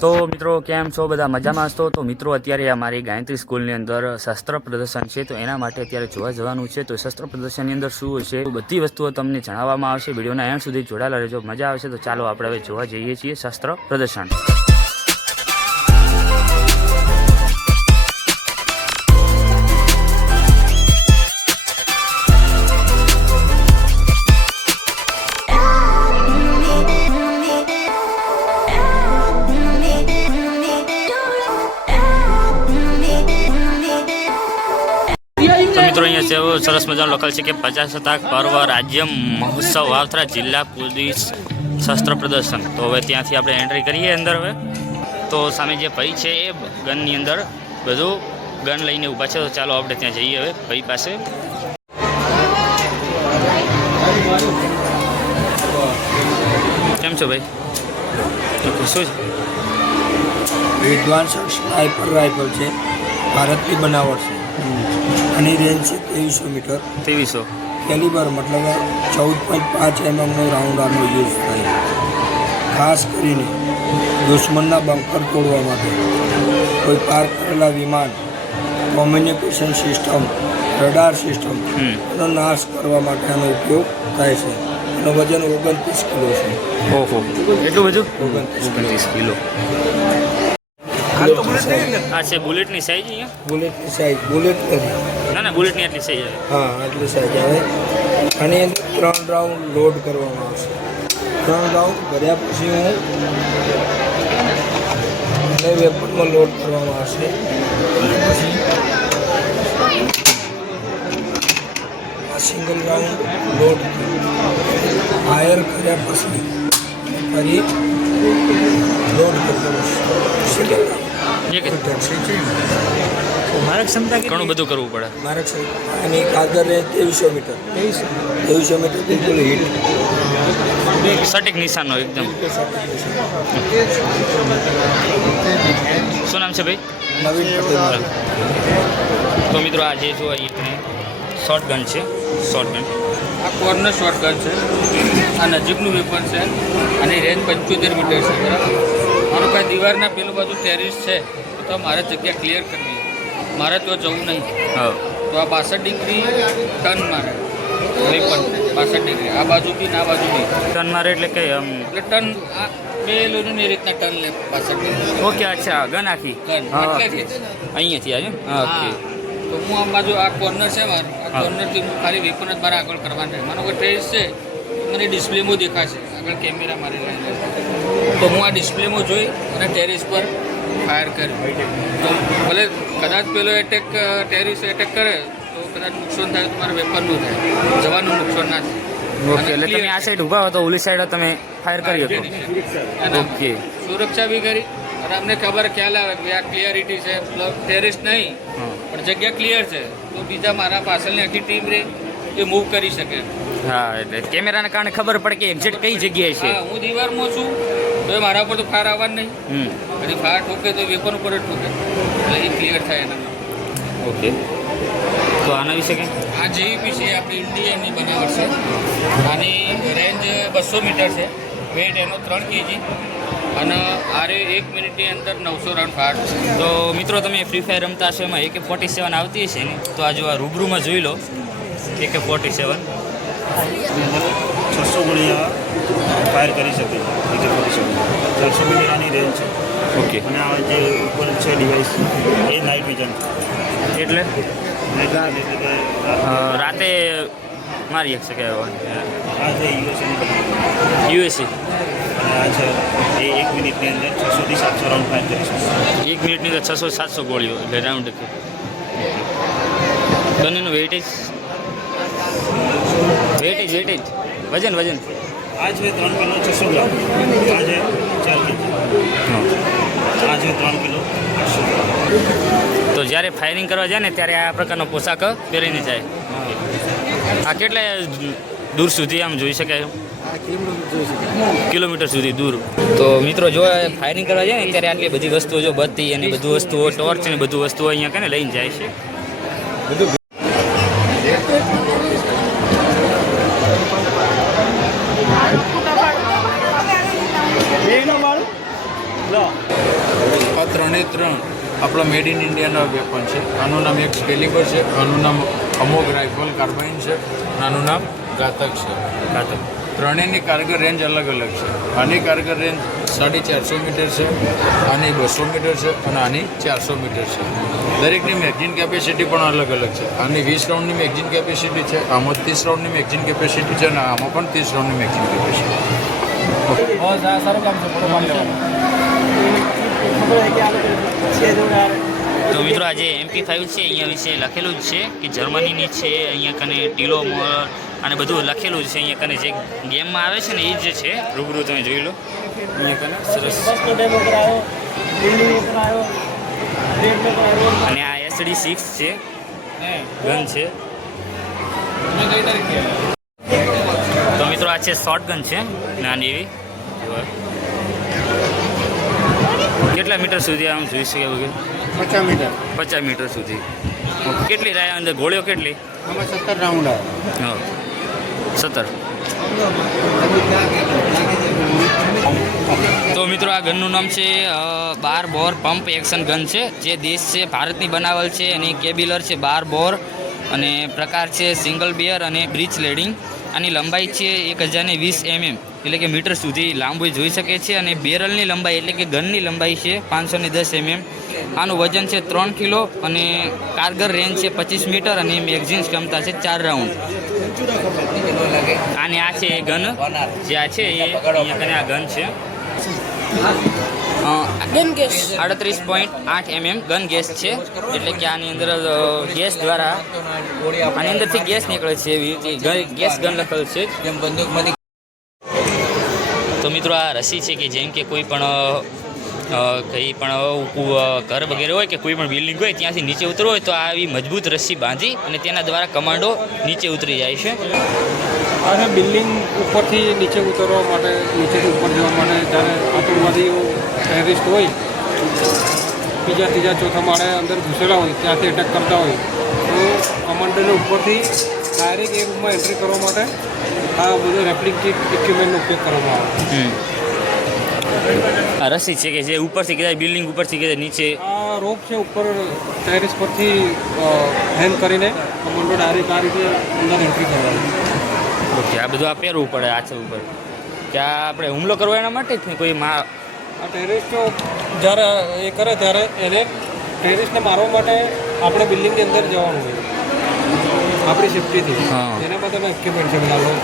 તો મિત્રો કેમ છો બધા મજામાં છો? તો મિત્રો અત્યારે અમારી ગાયત્રી સ્કૂલની અંદર શસ્ત્ર પ્રદર્શન છે, તો એના માટે અત્યારે જોવા જવાનું છે. તો શસ્ત્ર પ્રદર્શનની અંદર શું હશે બધી વસ્તુઓ તમને જણાવવામાં આવશે. વિડીયોના એન્ડ સુધી જોડાયેલા રહેજો, મજા આવશે. તો ચાલો આપણે હવે જોવા જઈએ છીએ શસ્ત્ર પ્રદર્શન. મિત્રો અહીંયા છે એવો સરસ મજાનો લખેલ છે કે 50 પર્વ રાજ્ય મહોત્સવ વાવથરા જિલ્લા પોલીસ શસ્ત્ર પ્રદર્શન. તો હવે ત્યાંથી આપણે એન્ટ્રી કરીએ અંદર. હવે તો સામે જે ભાઈ છે એ ગનની અંદર બધું ગન લઈને ઊભા છે. તો ચાલો આપણે ત્યાં જઈએ હવે ભાઈ પાસે. કેમ છો ભાઈ? શું છે? વિદ્વાંસ સ્નાઈપર રાઇફલ છે, ભારતની બનાવટ છે. આની રેન્જ છે 2300 મીટર. 2300 કેલિબર મતલબ 14.5 mm રાઉન્ડ આનો યુઝ થાય, ખાસ કરીને દુશ્મનના બંકર તોડવા માટે, કોઈ પાર્ક કરેલા વિમાન, કોમ્યુનિકેશન સિસ્ટમ, રડાર સિસ્ટમ એનો નાશ કરવા માટે આનો ઉપયોગ થાય છે. એનો વજન 29 કિલો છે. ઓહો, એટલું બધું? 29 કિલો. આ છે બુલેટની સાઈઝ. અહીંયા બુલેટની સાઈઝ, બુલેટ ના બુલેટની આટલી સાઈઝ આવે. હા, આટલી સાઈઝ આવે. આની અંદર 3 રાઉન્ડ લોડ કરવામાં આવશે. 3 રાઉન્ડ ભર્યા પછી હું એને વેપનમાં લોડ કરવામાં આવશે. પછી આ સિંગલ રાઉન્ડ લોડ ફાયર કર્યા પછી ફરી લોડ કરવાનું સિંગલ રાઉન્ડ. મારે ક્ષમતા ઘણું બધું કરવું પડે. મારે એની કાગળ 2300 મીટર. 2300 મીટર બિલકુલ હિટ, સટીક નિશાનો એકદમ. શું નામ છે ભાઈ? નવીન પટેલ. તો મિત્રો આ જે જો આપણે શોર્ટ ગન છે, શોર્ટ ગન. આ કોર્નર શોર્ટ ગન છે. આ નજીકનું વેપન છે. આની રેન્જ 75 મીટર છે. બરાબર. મારું કાંઈ દીવારના પેલું બાજુ ટેરિસ છે તો મારે જગ્યા ક્લિયર કરવી, મારે તો જવું નહીં. તો આ 62 ડિગ્રી ટર્ન મારે વેપન. 62 ડિગ્રી આ બાજુ બી ના બાજુ બી ટર્ન મારે એટલે કે એટલે ટર્ન આ બે લોકોને એ રીતના ટર્ન લે 62 ડિગ્રી. ઓકે, અચ્છા, ગન આખી ગન એટલેથી અહીંયાથી આવ્યું. હા, ઓકે. તો હું આ બાજુ આ કોર્નર છે મારું, આ કોર્નરથી હું ખાલી વેપન જ મારે આગળ કરવાનું છે. માનો કોઈ ટેરિસ છે મને ડિસ્પ્લેમાં દેખાશે, આગળ કેમેરા મારી લઈને તો હું આ ડિસ્પ્લેમાં જોઈ અને ટેરિસ પર ફાયર કર્યું. તો ભલે કદાચ પેલો ટેરિસ એટેક કરે તો કદાચ નુકસાન થાય તો મારા વેપનનું થાય, જવાનું નુકસાન ના થાય. ઓકે, એટલે તમે આ સાઈડ ઊભા હો તો ઓલી સાઈડ તમે ફાયર કરી શકો. ઓકે, સુરક્ષા બી કરી અને અમને ખ્યાલ આવે કે આ ક્લિયરિટી છે, ટેરિસ નહીં પણ જગ્યા ક્લિયર છે તો બીજા મારા પાછળની આખી ટીમ રે એ મૂવ કરી શકે. હા, એટલે કેમેરાના કારણે ખબર પડે કે એક્ઝેક્ટ કઈ જગ્યાએ છે. હા, હું દીવારમાં છું તો એ મારા ઉપર તો ફાયર આવવાનું નહીં. પછી ફાયર ઠોકે તો વેપન ઉપર જ ઠોકે એટલે એ ક્લિયર થાય એના. ઓકે, તો આના વિશે કંઈ? આ જેવીપી છે આપણી ઇન્ડિયનની બનાવટ છે. આની રેન્જ 200 મીટર છે. વેટ એનો 3 kg અને આરે 1 મિનિટની અંદર 900 રાઉન્ડ ફાયર છે. તો મિત્રો તમે ફ્રી ફાયર રમતા હશો, એમાં AK-47 આવતી હશે ને? તો આ જો આ રૂબરૂમાં જોઈ લો AK-47. 600 ગોળીઓ ફાયર કરી શકે છે. AK-47 400 મીટરની રેન્જ છે. ઓકે, અને આ જે ઉપર છે ડિવાઇસ એ નાઇટ વિઝન છે. એટલે એટલે કે રાતે મારી શકે. આ છે યુએસસી અને આ છે એ 1 મિનિટની અંદર 600 થી 700 રાઉન્ડ ફાયર કરી શકે. 1 મિનિટની અંદર 600-700 ગોળીઓ એટલે રાઉન્ડ. બંનેનું વેઇટેજ વજન આ છે 3 કિલો 600 ગ્રામ. આ છે 4 kg. આ છે 3 કિલો 800 ગ્રામ. તો જ્યારે ફાયરિંગ કરવા જાય ને ત્યારે આ પ્રકારનો પોશાક પહેરીને જાય. આ કેટલા દૂર સુધી આમ જોઈ શકાય? કિલોમીટર સુધી દૂર. તો મિત્રો જો ફાયરિંગ કરવા જાય ને ત્યારે આટલી બધી વસ્તુઓ, જો બત્તી અને બધું વસ્તુઓ, ટોર્ચ અને બધું વસ્તુઓ અહીંયા કને લઈને જાય છે. ત્રણે ત્રણ આપણા મેડ ઇન ઇન્ડિયાના વેપન છે. આનું નામ એક સ્કેલિબર છે, આનું નામ અમોગ રાઇફલ કાર્બાઇન છે, અને આનું નામ ઘાતક છે. ઘાતક ત્રણેયની કારગર રેન્જ અલગ અલગ છે. આની કારગર રેન્જ 450 મીટર છે, આની 200 મીટર છે, અને આની 400 મીટર છે. દરેકની મેગઝીન કેપેસિટી પણ અલગ અલગ છે. આની 20 રાઉન્ડની મેગઝીન કેપેસિટી છે, આમાં 30 રાઉન્ડની મેગઝીન કેપેસિટી છે, અને આમાં પણ 30 રાઉન્ડની મેગઝીન કેપેસિટી. તો મિત્રો આજે MP5 છે અહીંયા વિશે લખેલું જ છે કે જર્મનીની છે. અહીંયા કને ટીલો મોર અને બધું લખેલું જ છે. અહીંયા કને જે ગેમમાં આવે છે ને એ જ છે. રૂબરૂ તમે જોઈ લો. અહીંયા કને સરસ. અને આ SD6 છે, ગન છે. તો મિત્રો આ છે શોર્ટ ગન છે નાની એવી. કેટલા મીટર સુધી આમ જોઈ શકે વગેરે? 50 મીટર. 50 મીટર સુધી. કેટલી રાય અંદર ગોળીઓ કેટલી? આમાં 17 રાઉન્ડ આવે. હા 17. તો મિત્રો આ ગનનું નામ છે 12 બોર પંપ એક્શન ગન છે. જે દેશ છે ભારતની બનાવલ છે. એની કેબિલર છે 12 બોર અને પ્રકાર છે સિંગલ બેર અને બ્રિજ લેડિંગ. આની લંબાઈ છે 1020 mm એટલે કે મીટર સુધી લાંબુ જોઈ શકે છે. અને બેરલની લંબાઈ એટલે કે ગનની લંબાઈ છે 510 mm. આનું વજન છે 3 કિલો અને કારગર રેન્જ છે 25 મીટર અને મેગઝીન ક્ષમતા છે 4 રાઉન્ડ. અને આ છે ગન જે આ છે એ અહીંયા કને આ ગન છે. Gun gas 38.8 mm gun gas છે. એટલે કે આની અંદર ગેસ દ્વારા આની અંદરથી ગેસ નીકળે છે. એવી ગેસ ગન લખેલ છે. તો મિત્રો આ રસી છે કે જેમ કે કોઈ પણ કંઈ પણ ઘર વગેરે હોય કે કોઈ પણ બિલ્ડિંગ હોય ત્યાંથી નીચે ઉતરવું હોય તો આવી મજબૂત રસ્સી બાંધી અને તેના દ્વારા કમાન્ડો નીચે ઉતરી જાય છે. અને બિલ્ડિંગ ઉપરથી નીચે ઉતરવા માટે, નીચેથી ઉપર જવા માટે જ્યારે આતંકવાદીઓ ટેરરિસ્ટ હોય બીજા ત્રીજા ચોથા માળે અંદર ઘૂસેલા હોય ત્યાંથી એટેક કરતા હોય તો કમાન્ડોને ઉપરથી ડાયરેક્ટ એ રૂમમાં એન્ટ્રી કરવા માટે આ બધું રેપ્લિકેટ ઇક્વિપમેન્ટનો ઉપયોગ કરવામાં આવે. આ રસી છે કે જે ઉપરથી કદાચ બિલ્ડિંગ ઉપરથી કદાચ નીચે આ રોપ છે ઉપર ટેરેસ પરથી હેન્ડ કરીને કમાન્ડો ડાયરેક્ટ આ રીતે અંદર એન્ટ્રી કરવાની. ઓકે આ બધું આ પહેરવું પડે આછે ઉપર કે આ આપણે હુમલો કરવો એના માટે જ ને કોઈ આ ટેરરિસ્ટો જ્યારે એ કરે ત્યારે એને ટેરરિસ્ટને મારવા માટે આપણે બિલ્ડિંગની અંદર જવાનું હોય આપણી સેફ્ટીથી. હા. એના માટેના ઇક્વિપમેન્ટ છે બધા.